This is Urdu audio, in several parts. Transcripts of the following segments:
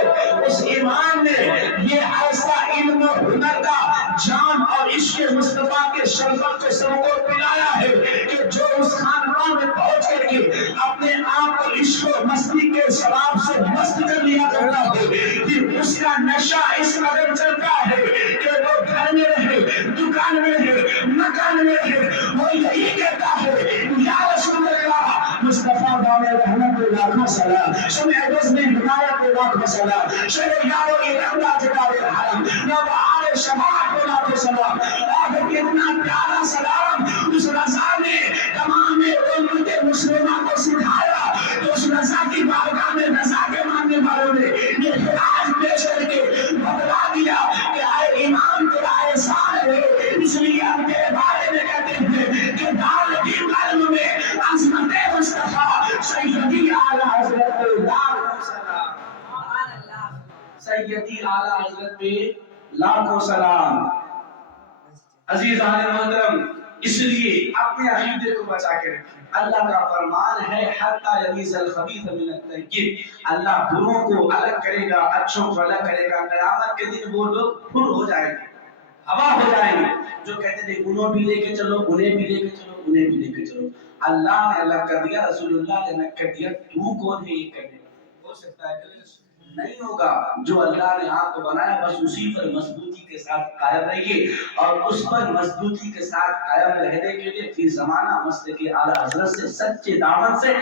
ہے اس امام نے یہ ایسا علم و ہنر کا جام اور عشق مصطفیٰ کے شربت کو سب کو پلایا ہے کہ جو اس خاندان میں پہنچ کر کے اپنے آپ کو عشق و مستی کے شراب سے مست کر لیا کرتا ہے کہ اس کا نشہ اس قدر چلتا ہے کہ وہ گھر میں رہے دکان میں رہے مکان میں رہے وہ یہی کہتا ہے یا رسول اللہ مصطفیٰ دامے رحمت لاکھوں سلام شمع بزم ہدایت لاکھوں سلام شمع یارو الہدہ جدار الحرم نبا آل شباب لاکھوں سلام اور کتنا پیارا سلام اس رضا نے تمام امت مسلمہ کو سکھایا تو اس رضا کی بارگاہ میں رضا کے ماننے والوں نے یہ خراج پیش کر کے بتلا دیا کہ اے امام تیرا احسان ہے اس لیے ہم تیرے بارے میں کہتے ہیں کہ دار دین علم میں عظمت مصطفیٰ سیدی اعلیٰ حضرت لاکھوں سلام سیدی اعلیٰ حضرت پہ لاکھوں سلام۔ عزیز عالم محترم اس لیے اپنے عقیدے کو بچا کے رکھیں۔ اللہ کا فرمان ہے حتی یمیز الخبیث من الطیب، اللہ بروں کو الگ کرے گا اچھوں کو الگ کرے گا۔ قیامت کے دن وہ لوگ پھر ہو جائیں گے، ہوا ہو جائیں گے، جو کہتے تھے انہوں بھی لے کے چلو انہیں بھی لے کے چلو انہیں بھی لے کے چلو، اللہ نے الگ کر دیا، رسول اللہ نے الگ کر دیا، تو کون ہے یہ کرنے؟ ہو سکتا ہے کہ نہیں ہوگا۔ جو اللہ نے آپ کو بنایا بس اسی پر مضبوطی کے ساتھ قائم رہیے، اور اس پر مضبوطی کے ساتھ قائم رہنے کے لیے فی زمانہ مسلک اعلیٰ حضرت سے سچے دامن سے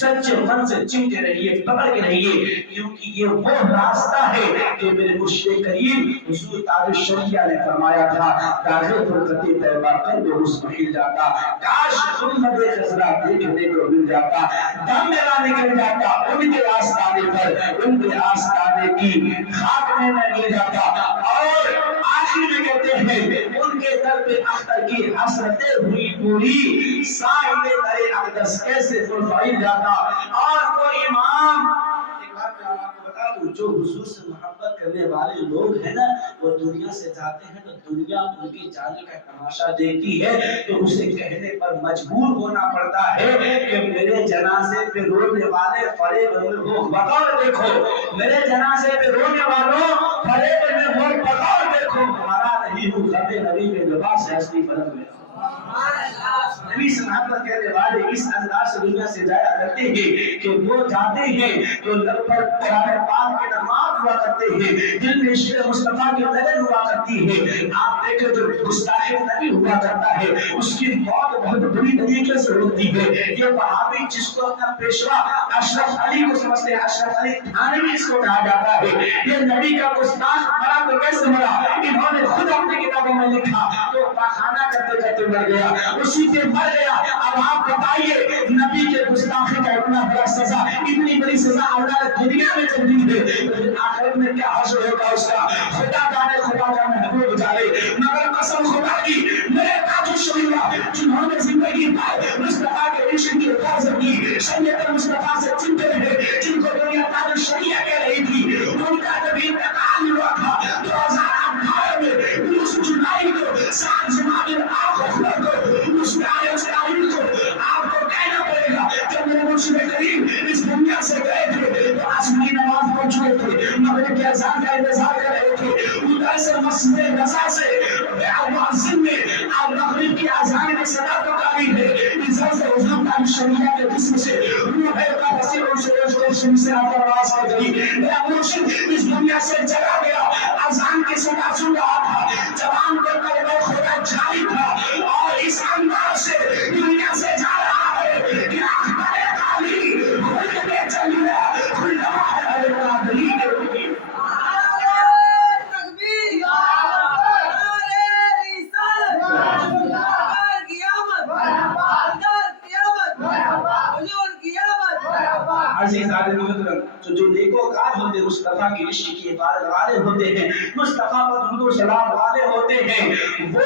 سچے من سے چمٹے رہیے، پکڑ کے رہیے، کیونکہ یہ وہ راستہ ہے کہ میرے مرشد کریم حضور تاج الشریعہ نے فرمایا تھا تاجے فرقت طیبہ کر بے مستحیل جاتا، کاش خلد خضرا دیکھنے کو مل جاتا، دم میرا نکل جاتا ان کے آستانے پر، ان کے آستانے کی خاک میں مل جاتا۔ اور آخر میں کہتے ہیں ان کے در پہ اختر کی حسرتیں ہوئی پوری، سائل در اقدس کیسے منفعل جاتا۔ اور وہ امام ایک بات میں آپ کو بتا دوں، جو حضور سے محبت کرنے والے لوگ ہیں نا وہ دنیا سے جاتے ہیں تو دنیا ان کے جانے کا تماشا دیکھتی ہے تو اسے کہنے پر مجبور ہونا پڑتا ہے کہ میرے جنازے پہ رونے والے فریب میں ہو بغور دیکھو، میرے جنازے پہ رونے والوں فریب میں ہو بغور دیکھو، ہمارا نہیں ہوں خط نبی میں لباس ہستی بدل میں۔ نبی سے محبت کرنے والے اس انداز سے دنیا سے جایا کرتے ہیں کہ وہ جاتے ہیں تو لب پر قرآن پاک کے نماز ہوا کرتے ہیں، دل میں عشق مصطفیٰ کی لگن ہوا کرتی ہے۔ آپ دیکھیں جو گستاخ نبی ہوا کرتا ہے اس کی موت بہت بری طریقے سے ہوتی ہے۔ یہ وہابی جس کو اپنا پیشوا اشرف علی کو سمجھتے ہیں، اشرف علی تھانوی اس کو کہا جاتا ہے، یہ نبی کا گستاخ مرا تو کیسے مرا؟ انہوں نے خود اپنی کتابوں میں لکھا تو پاخانہ کرتے کرتے مر گیا، اسی پہ مر گیا۔ اب آپ بتائیے نبی کے گستاخی کا اتنا بڑا سزا، اتنی بڑی سزا اللہ نے دنیا میں جب دی ہے، لیکن آخرت میں کیا حشر ہوگا اس کا خدا جانے، خدا کا محبوب جانے۔ مگر قسم خدا کی میرے تاج الشریعہ جنہوں نے زندگی پائے مصطفیٰ کے عشق کی حفاظت کی، شریعت مصطفیٰ سے چمٹے رہے، جن کو دنیا تاج الشریعہ کہہ رہی تھی، ان کا جب انتقال ہوا تھا 2018 میں 19 جولائی کو 7 جمادی الآخر کو اس تاریخ کو آپ کو کہنا پڑے گا جب میرے مرشد کریم اس دنیا سے گئے تھے تو عصر کی نماز پڑھ چکے تھے، مغرب کے اذان کا انتظار کر رہے تھے، ادھر سے مسجد رضا سے مؤذن نے اب مغرب کی اذان میں صدا پکاری ہے، ادھر سے حضور کا شریعہ کے جسم سے روح کا وسیع سے آپ آواز کر گئی، میرا مرشد اس دنیا سے چلا گیا، اذان کی صدا سن رہا تھا، جوان کو کلمہ خدا جاری تھا، اور اس انداز سے دنیا سے جا رہا ہے کہ اخبار علی خلق میں چلیا کھلا ہے القادری کے لیے۔ عزیز عالم محترم جو نیکوکار ہوتے ہیں مصطفیٰ کی عشق کی عبادت والے ہوتے ہیں، مصطفیٰ پر درود و سلام والے ہوتے ہیں، وہ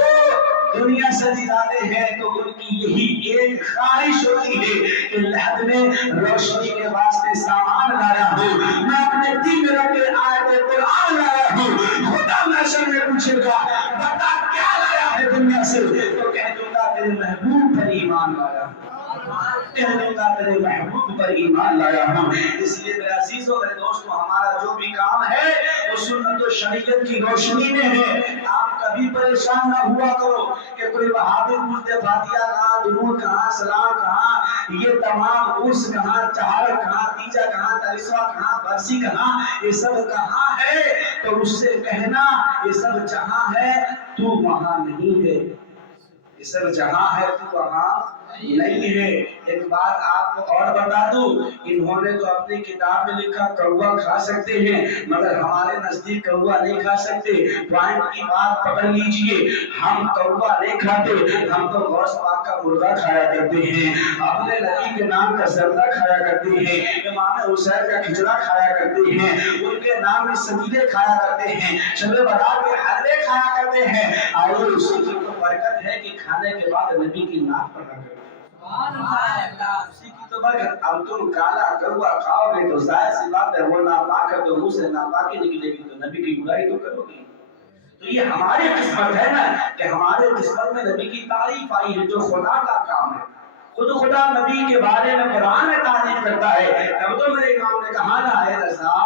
دنیا سے جاتے ہیں تو ان کی یہی ایک خواہش ہوتی ہے کہ لحد میں روشنی کے واسطے سامان لایا ہوں، میں اپنے دل میں رکھ کے آیت قرآن لایا ہوں، خدا محشر میں پوچھے گا بتا کیا لایا ہے دنیا سے، تو کہہ دوں گا تیرے محبوب پر ایمان لایا ہوں، کہہ دوں گا تیرے محبوب پر ایمان لایا ہوں۔ اس لیے میرے عزیزوں میرے دوستوں ہمارا جو بھی کام سنت و شریعت کی روشنی میں ہے۔ آپ کبھی پریشان نہ ہوا کرو کہ کوئی وہابی پوچھتے فاتحہ کہاں، درود کہاں، سلام کہاں، یہ تمام عرس کہاں، چہارم کہاں، تیجا کہاں، تالیسواں کہاں، برسی کہاں، یہ سب کہاں ہے؟ تو اس سے کہنا یہ سب جہاں ہے تو وہاں نہیں ہے، یہ سب جہاں ہے تو وہاں نہیں ہے۔ ایک بات آپ کو اور بتا دوں، انہوں نے تو اپنی کتاب میں لکھا کوا کھا سکتے ہیں، مگر ہمارے نزدیک کوا نہیں کھا سکتے۔ پوائنٹ کی بات پکڑ لیجئے، ہم کوا نہیں کھاتے، ہم تو غوث پاک کا مرغا کھایا کرتے ہیں، اپنے نبی کے نام کا زردہ کھایا کرتے ہیں، امام حسین کا کھچڑا کھایا کرتے ہیں، ان کے نام میں سبیلے کھایا کرتے ہیں، شب برات کے حلوے کھایا کرتے ہیں۔ آئیے اسی کی تو برکت ہے کہ کھانے کے بعد نبی کی نام پڑھا کرتے ہیں۔ اسی کی تو برکت۔ اب تم کالا کوا کھاؤ گے تو ظاہر سی بات ہے وہ ناپاک ہے، تو منہ سے ناپاکی نکلے گی تو نبی کی برائی تو کرو گی۔ تو یہ ہماری قسمت ہے نا کہ ہمارے قسمت میں نبی کی تعریف آئی ہے، جو خدا کا کام ہے۔ خود خدا نبی کے بارے میں قرآن میں تعریف کرتا ہے۔ تب تو میرے امام نے کہا نا اے رضا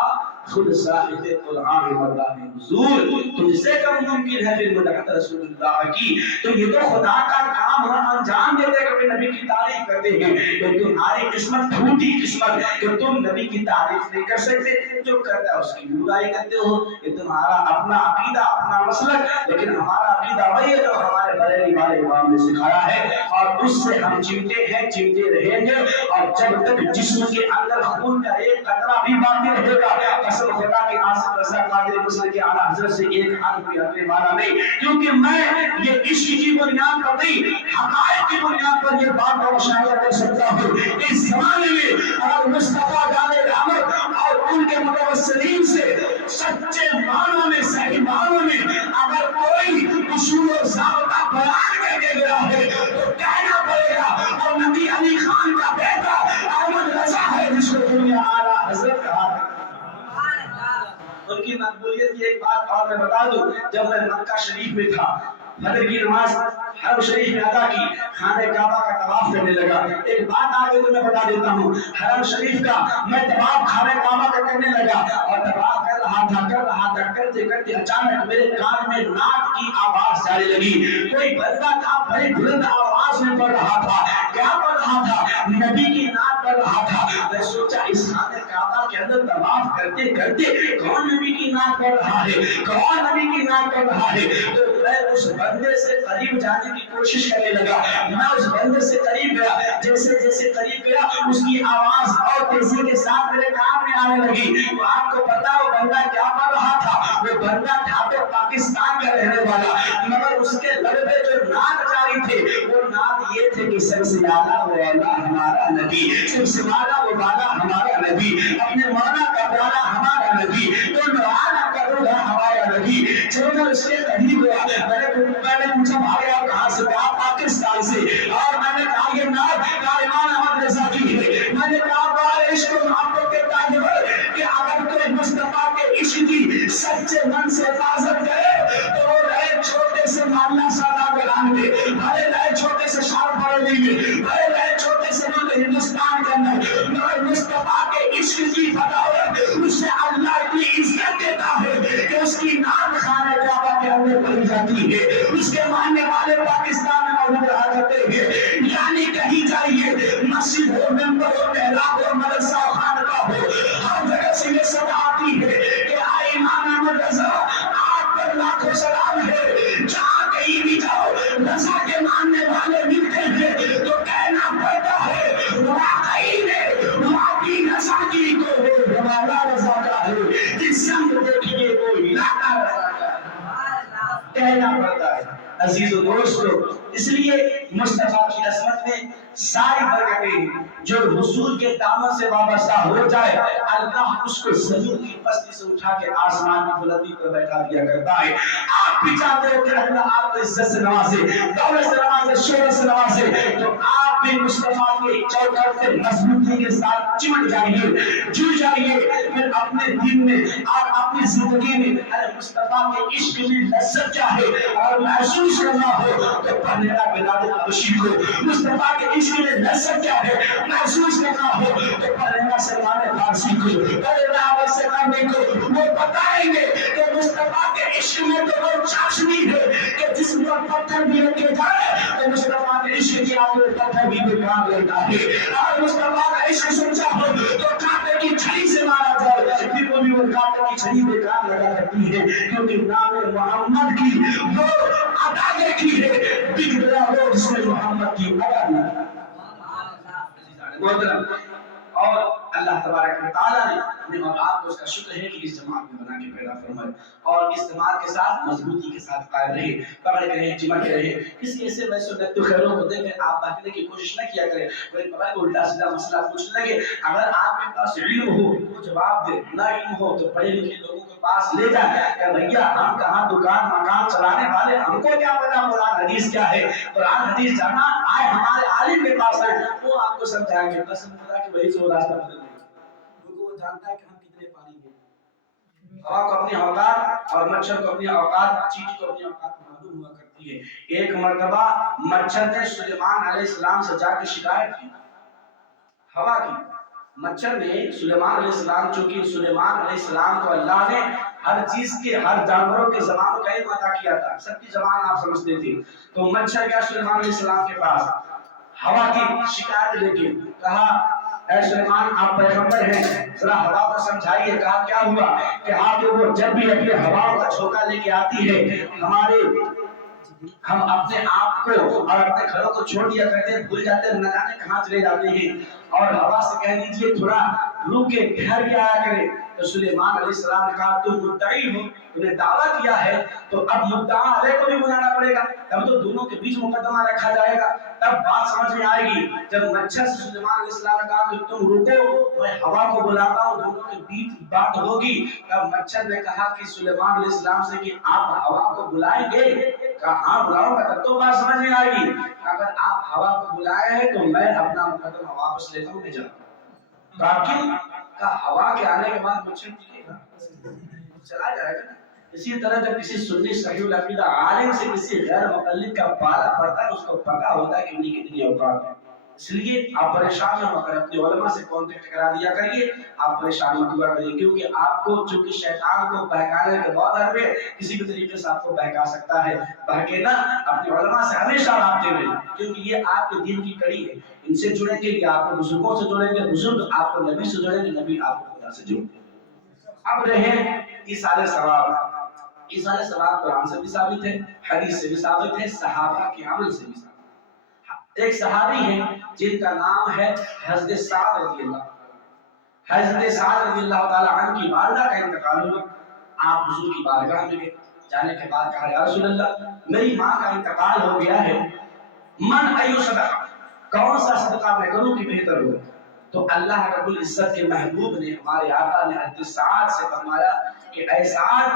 خود صاحب قرآن مداح حضور، تجھ سے کم ممکن ہے پھر مدحت رسول اللہ کی۔ تو یہ تو خدا کا کام ہے، انجام دیتے کہ نبی کی تعریف کرتے ہیں۔ تو تمہاری قسمت ٹوٹی قسمت کہ تم نبی کی تعریف نہیں کر سکتے، جو کرتا ہے اس کی برائی کرتے ہو۔ یہ تمہارا اپنا عقیدہ، اپنا مسلک، لیکن ہمارا عقیدہ وہی ہے جو ہمارے بریلی والے امام نے سکھایا ہے، اور اس سے ہم چمٹے ہیں، چمٹے رہیں گے، اور جب تک جسم کے اندر خون کا ایک قطرہ بھی باقی رہے گا، قسم خدا کے آصف رضا قادر مصر کے اعلیٰ حضرت سے ایک حرف بھی ہٹنے والا نہیں، کیونکہ میں یہ عشق کی بنیاد پر نہیں، حقائق کی بنیاد پر یہ بات کا مشاہدہ کر سکتا ہوں کہ اس زمانے میں اگر مصطفیٰ جان رحمت اور ان کے متوسلین سے سچے معنوں میں، صحیح معنوں میں اگر کوئی اصول و ضابطہ بیان کر کے گیا ہے تو کہنا پڑے گا اور نبی علی خان کا بیٹا احمد رضا ہے جس کو دنیا اعلیٰ حضرت کہا ہے۔ ان کی مقبولیت کی ایک بات اور میں بتا دوں، جب میں مکہ شریف میں تھا، فجر کی نماز حرم شریف میں ادا کی، خانہ کعبہ کا طواف کرنے لگا۔ ایک بات آگے تو میں بتا دیتا ہوں، حرم شریف کا میں طواف خانہ کعبہ کا کرنے لگا اور طواف کر رہا تھا، کرتے کرتے اچانک میرے کان میں نعت کی آواز جانے لگی۔ کوئی بندہ تھا بڑی بلند آواز میں پڑھ رہا تھا۔ کیا پڑھ رہا تھا؟ نبی کی نعت پڑھ رہا تھا۔ میں سوچا اس خانہ کعبہ کے اندر طواف کرتے کرتے کون نبی کی نعت پڑھ رہا ہے، کون نبی کی نعت پڑھ رہا ہے؟ تو میں اس بندے سے قریب جانے کی کوشش کرنے لگا۔ میں اس بندے سے قریب گیا، جیسے جیسے قریب گیا اس کی آواز اور تیزی کے ساتھ میرے کان میں آنے لگی۔ تو آپ کو پتا وہ بندہ کیا پڑھ رہا تھا؟ وہ بندہ تھا تو پاکستان کا رہنے والا، مگر اس کے لب پہ جو نعت جاری تھے وہ نعت یہ تھے کہ سب سے اعلیٰ وہ اعلیٰ ہمارا نبی، سب سے اعلیٰ وہ بالا ہمارا نبی، اپنے مولا کا پیارا ہمارا نبی، تو نعانہ کا روح ہمارا نبی۔ جب میں اس کے قریب ہوا میں نے پوچھا بھائی آپ کہاں سے؟ کہا پاکستان سے۔ اور میں نے کہا یہ نعت امام احمد رضا کی ہے۔ میں نے کہا بھائی عشق و محبت کے تاجر کہ اگر کوئی مصطفیٰ کے عشق کی سچے من سے حفاظت کرے تو وہ رہے چھوٹے سے محلہ سادہ گران میں، بھلے رہے چھوٹے سے شہر بریلی میں، بھلے رہے چھوٹے سے ملک ہندوستان کے اندر، مگر مصطفیٰ کے عشق کی بدولت اس سے اللہ اتنی عزت دیتا ہے کہ اس کی نعت خانہ کعبہ کے اندر پڑھی جاتی ہے، اس کے ماننے والے پاکستان میں موجود رہا کرتے ہیں۔ یعنی کہیں جائیے، مسجد ہو، منبر ہو، محراب ہو، مدرسہ ہو، خانقاہ ہو، ہر جگہ سے یہ صدا آتی ہے کہ آئے امام احمد رضا آپ پر لاکھوں سلام ہے۔ جہاں کہیں بھی جاؤ رضا کے ماننے والے ملتے ہیں تو کہنا پڑتا ہے واقعی میں واقعی رضا کی کو وہ ہمارا رضا کا ہے، جس سنگ دیکھیے وہ علاقہ رضا کا ہے، کہنا پڑتا ہے۔ عزیز و دوستو، اس لیے مصطفیٰ کی عصمت میں ساری برکتیں جو حضور کے دامن سے وابستہ ہو جائے اللہ اس کو زمین کی پستی سے اٹھا کے آسمان کی بلندی پر بیٹھا دیا کرتا ہے۔ آپ بھی چاہتے ہو کہ اللہ آپ کو عزت سے نوازے، دولت سے نوازے، شہرت سے نوازے، تو آپ بھی مصطفیٰ کے چوکھٹ سے مضبوطی کے ساتھ چمٹ جائیے، جڑ جائیے، پھر اپنے دین میں آپ اپنی زندگی میں ارے مصطفیٰ کے عشق میں لذت کیا ہے اور محسوس کرنا ہو تو پڑھنا بلال حبشی کو، مصطفیٰ کے عشق میں لذت کیا ہے محسوس کرنا ہو تو پڑھنا سلمان فارسی کو، پڑھنا ویسے کرنے کو وہ بتائیں گے کہ مصطفیٰ کے عشق میں تو وہ چاشنی ہے کہ جس پر پتھر بھی رکھے جائے تو مصطفیٰ کے عشق کی آگے پتھر بھی بیکار لیتا ہے، اور مصطفیٰ کا عشق سچا ہو تو کانٹے کی چھڑی سے مارا جائے پھر وہ بھی وہ کانٹے کی چھڑی بیکار لگا کرتی ہے، کیونکہ نام محمد کی وہ ادا دیکھی ہے، بک گیا وہ جس نے محمد کی ادا دی۔ محترم اور اللہ تبارک و تعالیٰ نے اور آپ کو اس کا شکر ہے کہ اس جماعت میں بنا کے پیدا فرمائے اور اس جماعت کے ساتھ مضبوطی کے ساتھ قائم رہے، پکڑ کے رہے، چمٹ کے رہے، کسی ایسے ویسے نت خیروں کو دیکھ کے آپ بھاگنے کی کوشش نہ کیا کریں، کوئی پکڑ کے الٹا سیدھا مسئلہ پوچھنے لگے، اگر آپ کے پاس علم ہو وہ جواب دے، نہ علم ہو تو پڑھے لکھے لوگوں کے پاس لے جائے کہ بھیا ہم کہاں دکان مکان چلانے والے، ہم کو کیا پتا قرآن حدیث کیا ہے، قرآن حدیث جانا آئے ہمارے عالم کے پاس ہے، وہ آپ کو سمجھائیں گے، قسم خدا کہ وہی سے راستہ بدل دے گا، کیونکہ وہ جانتا ہے کہ ہم کتنے پانی میں، ہوا کو اپنی اوقات اور مچھر کو اپنی اوقات، چیٹی کو اپنی اوقات معلوم ہوا کرتی ہے۔ ایک مرتبہ مچھر نے سلیمان علیہ السلام سے جا کے شکایت کی، ہوا کی، مچھر نے سلیمان علیہ السلام، چونکہ سلیمان علیہ السلام کو اللہ نے ہر چیز کے، ہر جانوروں کے زبانوں کا علم عطا کیا تھا، سب کی زبان آپ سمجھتے تھے، تو مچھر گیا سلیمان علیہ السلام کے پاس ہوا کی شکایت لے کے، کہا اے سلیمان آپ پیغمبر ہیں، ذرا ہوا کو سمجھائیے، کہا کیا ہوا، کہ آپ وہ جب بھی اپنے ہواؤں کا جھونکا لے کے آتی ہے ہم اپنے آپ کو اور اپنے گھروں کو چھوڑ دیا کرتے ہیں، بھول جاتے ہیں، نہ جانے کہاں چلے جاتے ہیں، اور ہوا سے کہہ دیجئے تھوڑا روک کے ٹھہر کے آیا کرے، تو سلیمان علیہ السلام نے کہا تم مدعی ہو، تم نے دعویٰ کیا ہے تو اب مدعا علیہ کو بھی بلانا پڑے گا، اب تو دونوں کے بیچ مقدمہ رکھا جائے گا، تب بات سمجھ میں آئے گی۔ جب مچھر سے سلیمان علیہ السلام نے کہا کہ تم رکو میں ہوا کو بلاتا ہوں، دونوں کے بیچ بات ہوگی، تب مچھر نے کہا کہ سلیمان علیہ السلام سے کہ آپ ہوا کو بلائیں گے، کہا ہاں بلاؤں گا، تب تو بات سمجھ میں آئے گی، اگر آپ ہوا کو بلائے ہیں تو میں اپنا مقدمہ واپس لیتا ہوں، میں جاؤں باقی کا ہوا کے آنے کے بعد مچھر ٹکے گا، چلا جائے گا نا۔ اسی طرح جب کسی سنی صحیح العقیدہ عالم سے کسی غیر مقلد کا پالا پڑتا ہے، اس کو پتا ہوتا ہے کہ انہیں کتنی اوقات ہے، اس لیے آپ پریشان نہ ہو کر اپنے علماء سے کانٹیکٹ کرا دیا کریے، آپ پریشان مت ہوا کریے، کیونکہ آپ کو چونکہ شیطان کو بہکانے کے بعد میں کسی بھی طریقے سے آپ کو بہکا سکتا ہے، بہکے نہ، اپنے علماء سے ہمیشہ رابطے میں، کیونکہ یہ آپ کے دین کی کڑی ہے، ان سے جڑیں گے یا آپ کو بزرگوں سے جڑیں گے، بزرگ آپ کو نبی سے جڑیں گے، نبی آپ کو خدا سے جڑیں گے۔ اب رہے ایصال ثواب، ایصال ثواب قرآن سے بھی ثابت ہے، حدیث سے بھی ثابت ہے، صحابہ کے عمل سے بھی ثابت ہے۔ ایک صحابی ہیں جن کا نام ہے حضرت سعد رضی اللہ عنہ، حضرت سعد رضی اللہ تعالی عنہ کی والدہ کا انتقال ہوا، آپ حضور کی بارگاہ میں گئے، جانے کے بعد کہا یا رسول اللہ میری ماں کا انتقال ہو گیا ہے، من ایو صدقہ، کون سا صدقہ میں کروں کہ بہتر ہو، تو اللہ رب العزت کے محبوب نے، ہمارے آقا نے حضرت سعد سے فرمایا کہ اے سعد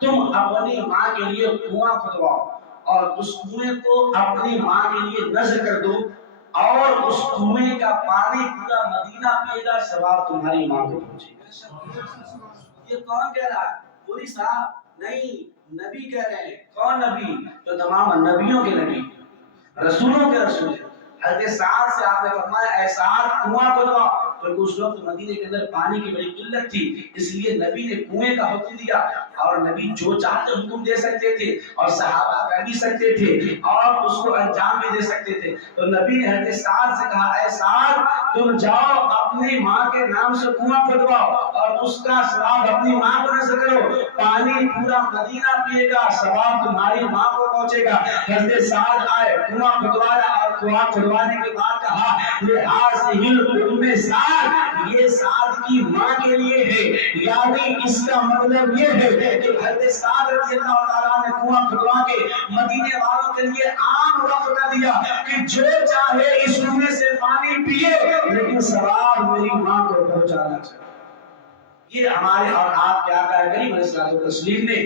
تم اپنی ماں کے لیے کنواں کھدواؤ اور اس کنویں کو اپنی ماں کے لیے نذر کر دو اور اس کنویں کا پانی پورا مدینہ پیے گا، ثواب تمہاری ماں کو پہنچے گا۔ یہ کون کہہ رہا ہے؟ پوری صاحب نہیں، نبی کہہ رہے ہیں۔ کون نبی؟ جو تمام نبیوں کے نبی، رسولوں کے رسول ہیں۔ حضرت سعد سے آپ نے فرمایا اے سعد کنواں کھدواؤ، کیونکہ اس وقت مدینے کے اندر پانی کی بڑی قلت تھی، اس لیے نبی نے کنویں کا حکم دیا، اور نبی جو چاہتے حکم دے سکتے تھے اور صحابہ کر بھی سکتے تھے اور اس کو انجام بھی دے سکتے تھے، تو نبی نے حضرت سعد سے کہا اے سعد تم جاؤ اپنی ماں کے نام سے کنواں کھدواؤ اور اس کا ثواب اپنی ماں کو نذر کرو، پانی پورا مدینہ پیے گا، ثواب تمہاری ماں کو پہنچے گا۔ حضرت سعد آئے، کنواں کھدوایا اور کنواں کھدوانے کے بعد کہا یہ سعد کی ماں کے لیے ہے، یعنی اس کا مطلب یہ ہے کہ حضرت سعد رضی اللہ تعالیٰ نے کنواں کھدوا کے مدینے والوں کے لیے عام وقت کر دیا کہ جو چاہے اس کنویں سے پانی پیے لیکن ثواب میری ماں کو پہنچانا چاہیے۔ یہ ہمارے اور آپ کے آقا کریم علیہ الصلوۃ والتسلیم نے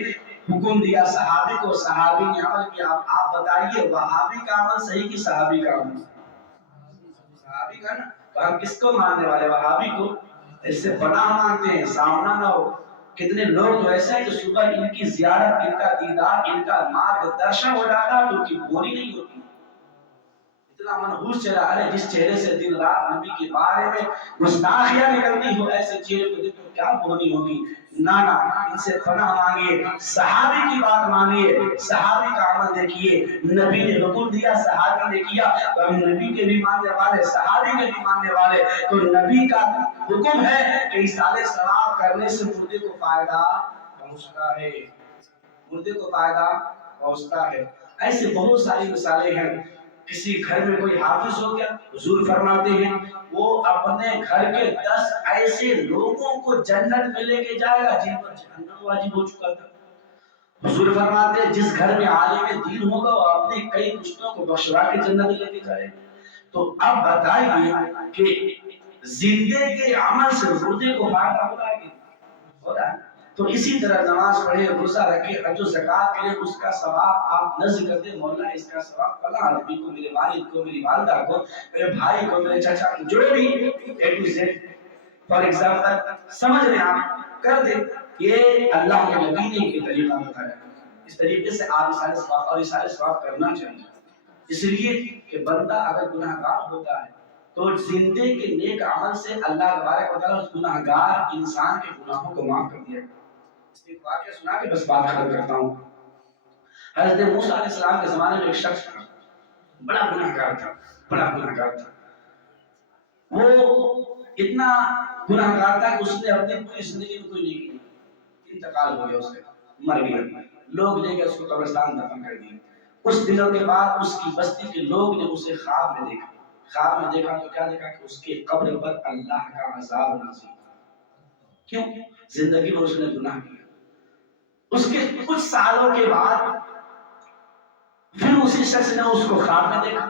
حکم دیا صحابی کو، صحابی نے عمل کیا۔ آپ بتائیے وہابی کا عمل صحیح کہ صحابی کا عمل؟ صحابی کا نا، تو ہم کس کو ماننے والے؟ وہابی کو۔ اس سے پناہ مانگتے ہیں سامنا نہ ہو، کتنے لوگ تو ایسے ہیں کہ صبح ان کی زیارت، ان کا دیدار، ان کا مارگ درشن ہو جاتا تو ان کی بولی نہیں ہوتی، اتنا منحوس چہرہ ہے جس چہرے سے دن رات نبی کے بارے میں گستاخیاں نکلتی ہو، ایسے چہرے کو دیکھ کر کیا بونی ہوگی؟ نانا ان سے پناہ مانگیے، صحابی کی بات مانگیے، صحابی کا عمل دیکھیے، نبی نے حکم دیا صحابی نے کیا، تو ہم نبی کے بھی ماننے والے، صحابی کے بھی ماننے والے، تو نبی کا حکم ہے کہ ایصال ثواب کرنے سے مردے کو فائدہ پہنچتا ہے، مردے کو فائدہ پہنچتا ہے۔ ایسے بہت ساری مثالیں ہیں۔ کسی گھر میں کوئی حافظ ہو گیا، حضور فرماتے ہیں وہ اپنے گھر کے 10 ایسے لوگوں کو جنت میں لے کے جائے گا جن پر جہنم واجب ہو چکا تھا۔ حضور فرماتے ہیں جس گھر میں عالم دین ہوگا وہ اپنے کئی رشتوں کو بخشوا کے جنت میں لے کے جائے گا۔ تو اب بتائیے کہ زندے کے عمل سے مردے کو فائدہ ہوتا ہے کہ ہو رہا ہے؟ تو اسی طرح نماز پڑھے، روزہ رکھے، حج و زکات کرے، اس کا ثواب آپ نظر کرتے مولا اس کا ثواب فلاں آدمی کو، میرے والد کو، میری والدہ کو، میرے بھائی کو، میرے چچا کو، جو بھی اے ٹو زیڈ فار ایگزامپل سمجھ رہے آپ کر دیں، یہ اللہ کے نبی نے یہ طریقہ بتایا، اس طریقے سے آپ اشارے ثواب اور اشارے ثواب کرنا چاہیے۔ اس لیے کہ بندہ اگر گناہ گار ہوتا ہے تو زندے کے نیک عمل سے اللہ تبارک و تعالیٰ اس گناہ گار انسان کے گناہوں کو معاف کر دیا۔ اس لیے واقعہ سنا کے بس بات ختم کرتا ہوں۔ حضرت موسیٰ علیہ السلام کے زمانے میں ایک شخص تھا، بڑا گناہ گار تھا، بڑا گناہ گار تھا۔ وہ اتنا گناہ گار تھا کہ اس نے اپنی پوری زندگی میں کوئی نیکی نہیں کی، انتقال ہو گیا، اس کا مر گیا، لوگ لے کے اس کو قبرستان دفن کر دیا۔ کچھ دنوں کے بعد اس کی بستی کے لوگ نے اسے خواب میں دیکھا، خواب میں دیکھا تو کیا دیکھا کہ اس کے قبر پر اللہ کا عذاب نازل ہوا۔ کیوں؟ زندگی میں اس نے گناہ کیا۔ اس کے کچھ سالوں کے بعد پھر اسی شخص نے اس کو خواب میں دیکھا،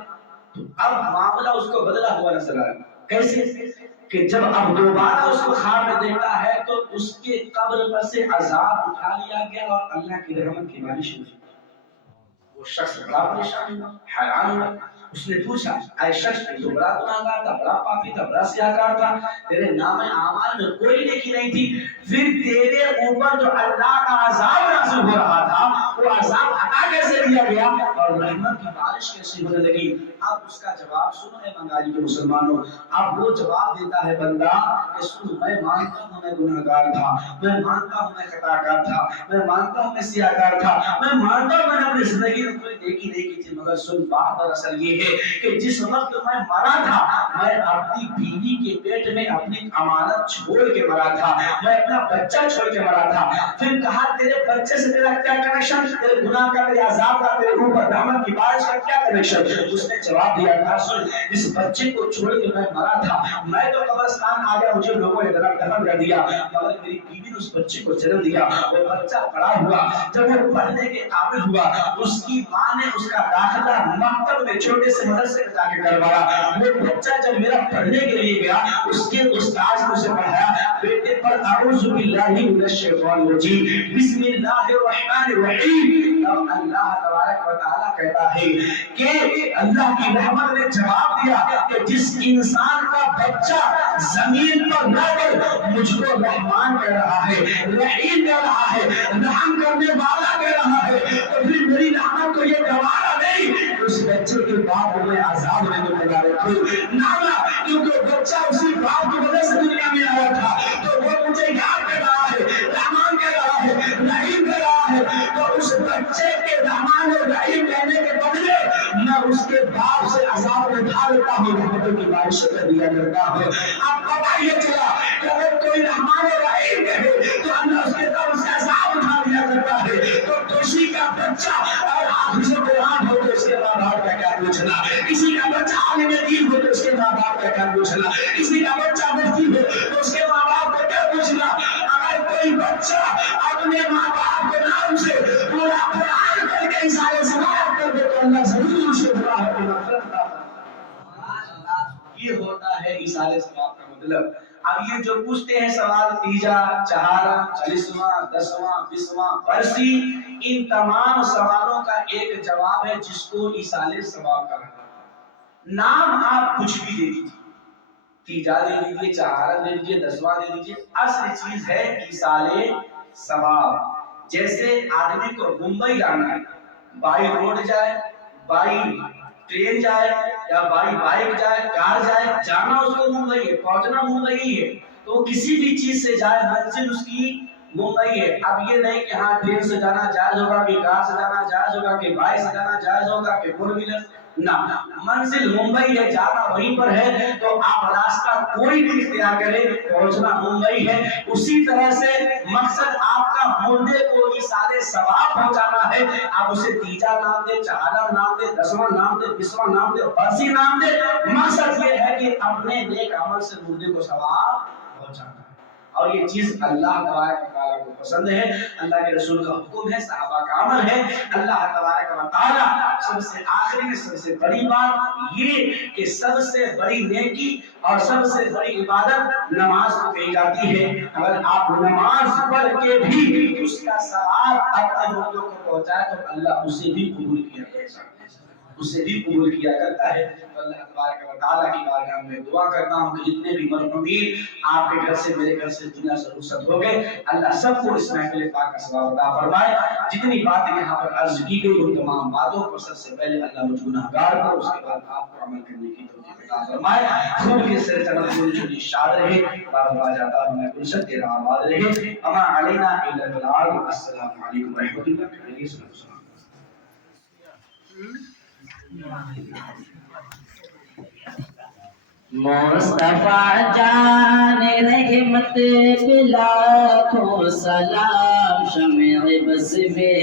تو اب معاملہ اس کو بدلا ہوا نظر آیا۔ کیسے؟ کہ جب اب دوبارہ اس کو خواب میں دیکھتا ہے تو اس کے قبر پر سے عذاب اٹھا لیا گیا اور اللہ کی رحمت کی بارش ہوئی۔ وہ شخص بڑا پریشان ہوا، حیران ہوا۔ اس نے پوچھا اے شخص تو بڑا گناہگار تھا، بڑا پاپی تھا، بڑا سیاہکار تھا، تیرے نام اعمال میں کوئی نیکی نہیں تھی، پھر تیرے اوپر جو اللہ کا عذاب نازل ہو رہا تھا وہ عذاب ہٹا کیسے دیا گیا اور رحمت کی بارش کیسے ہونے لگی؟ اب اس کا جواب سنو اے بنگالی کے مسلمانوں، اب وہ جواب دیتا ہے بندہ کہ سن میں مانتا ہوں میں گناہگار تھا، میں مانتا ہوں میں خطاکار تھا، میں مانتا ہوں میں سیاہکار تھا، میں مانتا ہوں میں نے اپنی زندگی میں کوئی نیکی نہیں کی تھی، مگر سن بات دراصل یہ ہے کہ جس وقت میں مرا تھا میں اپنی بیوی کے پیٹ میں اپنی امانت چھوڑ کے مرا تھا، میں اپنا بچہ چھوڑ کے مرا تھا۔ پھر کہا تیرے بچے سے تیرا کیا کنیکشن؟ تیرے گناہ کا، تیرے عذاب کا، تیرے اوپر رحمت کی بارش کا کیا کنیکشن؟ اس نے جواب دیا تھا سن اس بچے کو چھوڑ کے میں مرا تھا، میں تو قبرستان آ گیا، مجھے لوگوں نے دفن کر دیا، مگر میری بیوی نے اس بچے کو جنم دیا، وہ بچہ بڑا ہوا، جب وہ پڑھنے کے قابل ہوا اس کی ماں نے اس کا داخلہ مکتب میں چھوٹے سے مدرسے میں جا کے کروایا۔ وہ بچہ جب میرا پڑھنے کے لیے گیا اس کے استاد نے اسے پڑھایا بیٹے پر اعوذ باللہ من الشیطان الرجیم بسم اللہ الرحمن الرحیم۔ اب اللہ تبارک و تعالیٰ کہتا ہے کہ اللہ کی رحمت نے جواب دیا کہ جس انسان کا بچہ زمین پر نہ کر مجھ کو رحمان کہہ رہا ہے، رحیم کہہ رہا ہے، رحم کرنے والا کہہ رہا ہے، تو پھر میری رحمت کو یہ گوارا نہیں اس بچے کے باپ میں عذاب میں لگا رکھے نہ، کیونکہ بچہ اسی باپ کی وجہ سے دنیا میں آیا تھا، تو وہ مجھے یاد کر رہا ہے، رحمان کہہ رہا ہے، رحیم کہہ رہا ہے، تو اس بچے کے رحمان اور رحیم کہنے کے بدلے میں اس کے باپ سے عذاب اٹھا لیتا ہوں، رحمتوں کی بارش کر دیا کرتا ہوں۔ اب پتہ یہ چلا کہ اگر کوئی رحمان اور رحیم کہے تو اللہ اس کے طرف سے عذاب اٹھا دیا کرتا ہے۔ تو کسی کا بچہ اگر حافظ قرآن ہو تو اس کے ماں باپ کا کیا پوچھنا، کسی کا بچہ عالم دین ہو تو اس کے ماں باپ کا کیا پوچھنا، کسی کا بچہ مفتی ہو تو اس کے ماں باپ کو کیا پوچھنا۔ اگر کوئی بچہ اپنے ماں باپ کے نام سے پورا قرآن پڑھ کے اشارے ثواب کر دے تو اللہ ضرور اس کے گناہ کو مغفرت عطا فرمائے۔ یہ ہوتا ہے ایصال ثواب کا مطلب۔ اب یہ جو پوچھتے ہیں سوال تیجا، چہارا، 40واں، 10واں، 20واں برسی، ان تمام سوالوں کا ایک جواب ہے جس کو ایصال ثواب کہا جاتا ہے۔ نام آپ کچھ بھی دے دیجیے، تیجا دے دیجیے، چہارا دے دیجیے، 10واں دے دیجیے، اصل چیز ہے ایصال ثواب. جیسے آدمی کو ممبئی جانا ہے، بائی روڈ جائے، بائی ٹرین جائے یا بائی بائک جائے، کار جائے، جانا اس کو ممبئی ہے، پہنچنا ممبئی ہی ہے. تو کسی بھی چیز سے جائے منزل اس کی ممبئی ہے. اب یہ نہیں کہ ہاں ٹرین سے جانا جائز ہوگا کہ کار سے جانا جائز ہوگا کہ بائک سے جانا جائز ہوگا کہ فور ویلر، نہ، منزل ممبئی ہے، جانا وہیں پر ہے. تو آپ راستہ کوئی بھی اختیار کریں، پہنچنا ممبئی ہے. اسی طرح سے مقصد آپ کا مردے کو یہ سارے ثواب پہنچانا ہے. آپ اسے تیجا نام دے، چہارم نام دے، دسواں نام دے، بیسواں نام دے، برسی نام دے، مقصد یہ ہے کہ اپنے نیک عمل سے مردے کو ثواب پہنچانا ہے. اور یہ چیز اللہ تبارک و تعالیٰ کو پسند ہے، اللہ کے رسول کا حکم ہے، صحابہ کا عمل ہے. اللہ تبارک و تعالیٰ سب سے آخری میں سب سے بڑی بات یہ کہ سب سے بڑی نیکی اور سب سے بڑی عبادت نماز کو کہی جاتی ہے. اگر آپ نماز پڑھ کے بھی اس کا ثواب اپنے مردوں کو پہنچائے تو اللہ اسے بھی قبول کیا کرتا ہے، اسے بھی قبول کیا کرتا ہے. اللہ تبارک و تعالیٰ کی بارگاہ میں دعا کرتا ہوں کہ جتنے بھی مرحومین آپ کے گھر سے میرے گھر سے دنیا سے رخصت ہو گئے، اللہ سب کو اس محفل پاک کا ثواب عطا فرمائے. جتنی باتیں یہاں پر عرض کی گئی ان تمام باتوں پر سب سے پہلے اللہ مجھ گناہگار کو، اس کے بعد آپ کو عمل کرنے کی توفیق عطا فرمائے. خود کے سر چمن پوری چلی شاد رہے، بار بار جاتا ہوں میں گلشن تیرا آباد رہے. اما علینا الا البلاغ. السلام علیکم و رحمۃ اللہ وبرکاتہ. مصطفیٰ جان رحمت بلا کو سلام، شمع بس بے